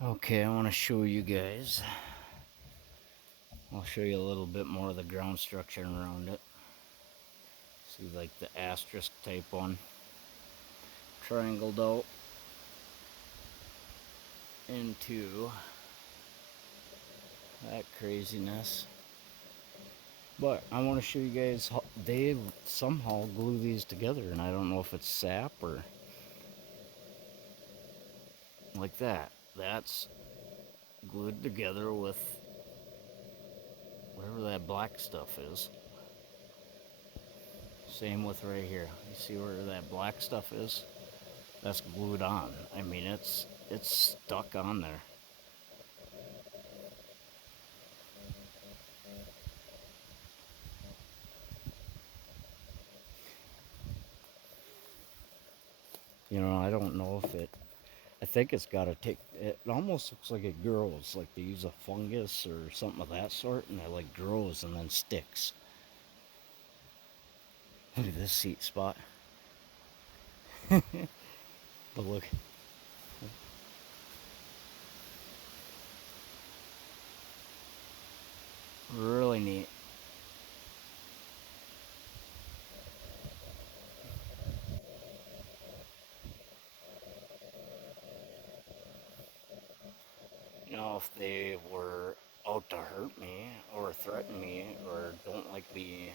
Okay, I want to show you guys. I'll show you a little bit more of the ground structure around it. See, like the asterisk type one, triangled out into that craziness. But I want to show you guys how they somehow glue these together, and I don't know if it's sap or like that. That's glued together with whatever that black stuff is. Same with right here. You see where that black stuff is? That's glued on. I mean, it's stuck on there. You know, I don't know if it. I think it's got to take. It almost looks like it grows, like they use a fungus or something of that sort, and it like grows and then sticks. Look at this seat spot. But look, really neat. You know, if they were out to hurt me or threaten me or don't like me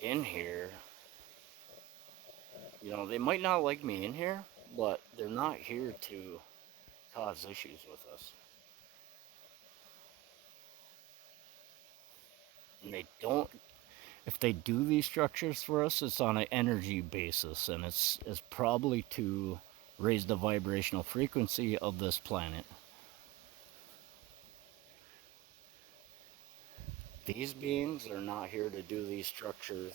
in here, you know, they might not like me in here, but they're not here to cause issues with us. And they don't, if they do these structures for us, it's on an energy basis, and it's probably to raise the vibrational frequency of this planet. These beings are not here to do these structures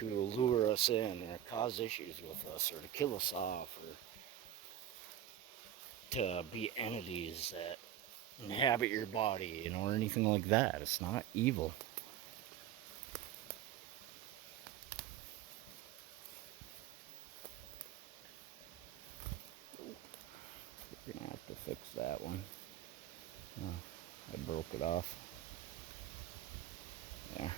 to lure us in or cause issues with us or to kill us off or to be entities that inhabit your body, you know, or anything like that. It's not evil. We're gonna have to fix that one. Oh, I broke it off. There.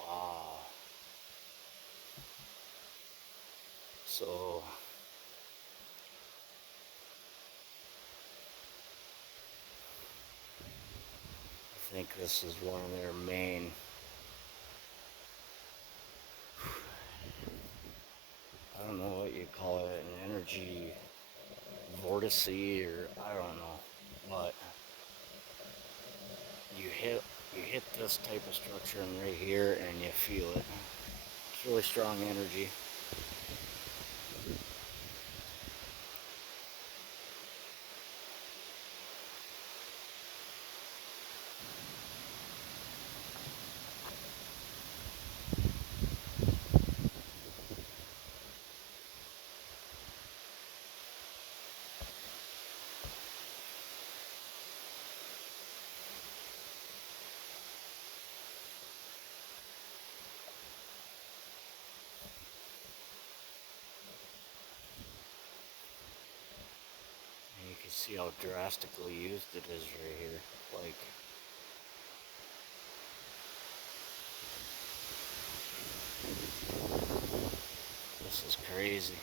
Wow. So I think this is one of their main, I don't know what you call it, an energy vortice or I don't know. But you hit you hit this type of structure and right here and you feel it. It's really strong energy. And you can see how drastically used it is right here. Like, this is crazy.